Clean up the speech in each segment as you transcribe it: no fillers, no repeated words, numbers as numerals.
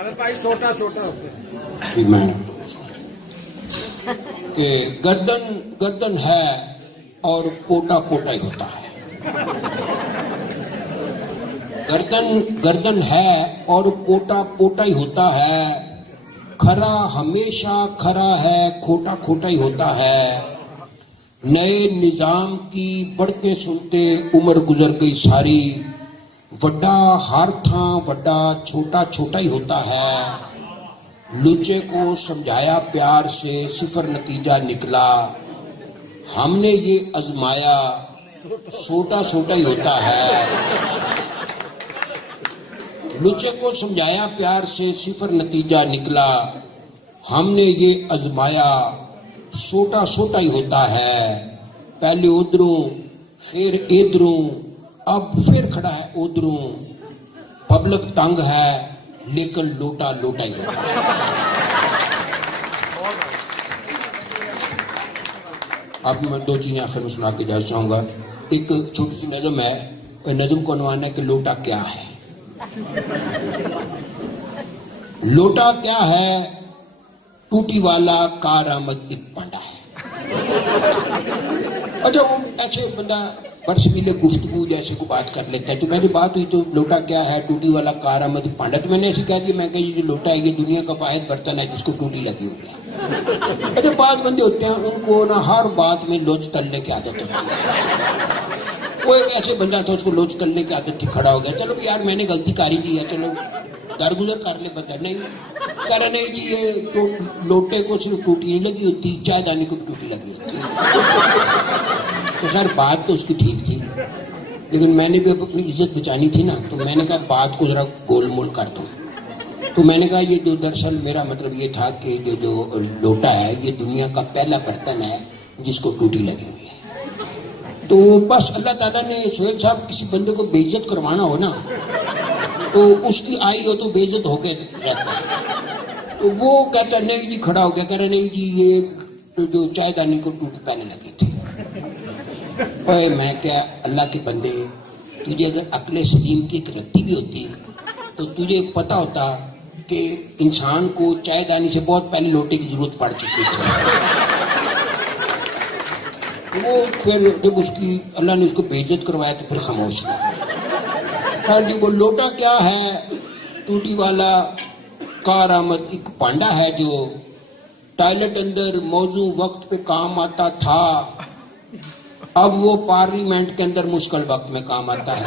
چھوٹا چھوٹا ہوتا ہے میں کہ گردن ہے اور پوٹا پوٹا ہی ہوتا ہے. گردن ہے اور پوٹا پوٹا ہی ہوتا ہے. کھرا ہمیشہ کھرا ہے، کھوٹا کھوٹا ہی ہوتا ہے. نئے نظام کی بڑھتے سنتے عمر گزر گئی ساری. وڈا ہر تھاں وڈا چھوٹا چھوٹا ہی ہوتا ہے. لچے کو سمجھایا پیار سے صفر نتیجہ نکلا. ہم نے یہ آزمایا سوٹا سوٹا ہی ہوتا ہے. لچے کو سمجھایا پیار سے صفر نتیجہ نکلا. ہم نے یہ آزمایا سوٹا سوٹا ہی ہوتا ہے. پہلے ادھروں پھر ادھروں اب پھر کھڑا ہے ادھروں. پبلک تنگ ہے لیکن لوٹا لوٹا ہی ہوتا ہے. اب میں دو چیزیں آخر میں سنا کے جانا چاہوں گا. ایک چھوٹی سی نظم ہے، نظم کو عنوان ہے کہ لوٹا کیا ہے. لوٹا کیا ہے؟ ٹوٹی والا کارآمد ایک پانڈا ہے. اچھا وہ ایسے بندہ برسگیلے گفتگو جیسے کو بات کر لیتا ہے تو میری بات ہوئی تو لوٹا کیا ہے؟ ٹوٹی والا کارآمد ایک پانڈا. تو میں نے ایسے کہا دیا، میں کہ یہ جو لوٹا ہے یہ دنیا کا واحد برتن ہے جس کو ٹوٹی لگی ہوئی ہے. اچھا بعض بندے ہوتے ہیں ان کو نا ہر بات میں لوچ تلنے کی عادت ہوتی ہے. وہ ایک ایسے بندہ تھا اس کو لوچ تلنے کی عادت تھی، کھڑا ہو گیا چلو بھی یار میں نے غلطی کاری دی ہے، چلو درگزر کر لے بندہ. نہیں کہہ رہے نہیں جی یہ تو لوٹے کو صرف ٹوٹی نہیں لگی ہوتی، چائے دانی کو بھی ٹوٹی لگی ہوتی. تو خیر بات تو اس کی ٹھیک تھی لیکن میں نے بھی اپنی عزت بچانی تھی نا، تو میں نے کہا بات کو ذرا گول مول کر دوں. تو میں نے کہا یہ جو دراصل میرا مطلب یہ تھا کہ جو لوٹا ہے یہ دنیا کا پہلا برتن ہے جس کو ٹوٹی لگی ہوئی ہے. تو بس اللہ تعالیٰ نے سہیل صاحب کسی بندے کو بے عزت کروانا ہو نا تو اس کی آئی ہو تو بے عزت ہو کے رہتا ہے. تو وہ کہتا نہیں جی، کھڑا ہو گیا کہہ رہے نہیں جی یہ جو چائے دانی کو ٹوٹی پہلے لگی تھی. اوے میں کیا اللہ کے بندے، تجھے اگر عقل سلیم کی ایک رتی بھی ہوتی تو تجھے پتہ ہوتا کہ انسان کو چائے دانی سے بہت پہلے لوٹے کی ضرورت پڑ چکی تھی. وہ پھر جب اس کی اللہ نے اس کو بے عزت کروایا تو پھر خاموش ہوا. اور جی وہ لوٹا کیا ہے؟ ٹوٹی والا کارآمد ایک پانڈا ہے جو ٹوائلٹ اندر موضوع وقت پہ کام آتا تھا، اب وہ پارلیمنٹ کے اندر مشکل وقت میں کام آتا ہے.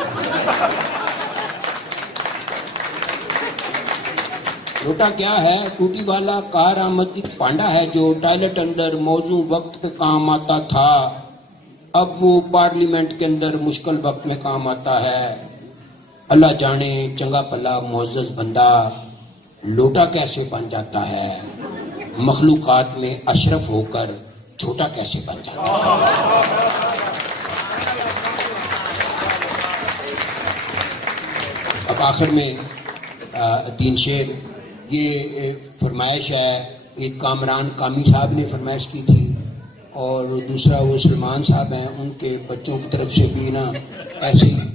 لوٹا کیا ہے؟ ٹوٹی والا کارآمد ایک پانڈا ہے جو ٹوائلٹ اندر موضوع وقت پہ کام آتا تھا، اب وہ پارلیمنٹ کے اندر مشکل وقت میں کام آتا ہے. اللہ جانے چنگا پلا معزز بندہ لوٹا کیسے بن جاتا ہے، مخلوقات میں اشرف ہو کر چھوٹا کیسے بن جاتا ہے. اب آخر میں تین شعر. یہ فرمائش ہے، ایک کامران کامی صاحب نے فرمائش کی تھی اور دوسرا وہ سلمان صاحب ہیں ان کے بچوں کی طرف سے بھی نا ایسے ہی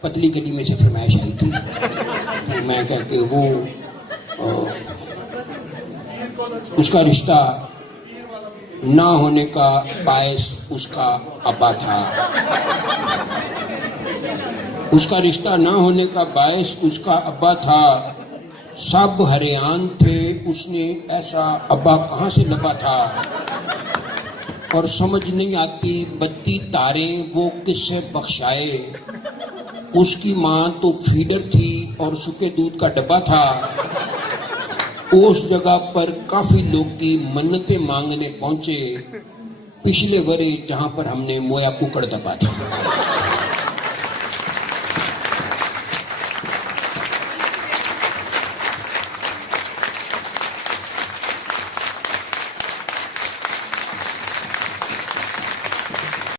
پتلی گلی میں سے فرمائش آئی تھی. تو میں کہہ کہ وہ اس کا رشتہ نہ ہونے کا باعث اس کا ابا تھا. اس کا رشتہ نہ ہونے کا باعث اس کا ابا تھا. سب حیران تھے اس نے ایسا ابا کہاں سے لبا تھا. اور سمجھ نہیں آتی بتی تاریں وہ کس سے بخشائے. اس کی ماں تو فیڈر تھی اور سکے دودھ کا ڈبہ تھا. اس جگہ پر کافی لوگ کی منتیں مانگنے پہنچے پچھلے ورے جہاں پر ہم نے مویا ککڑ دبا تھا.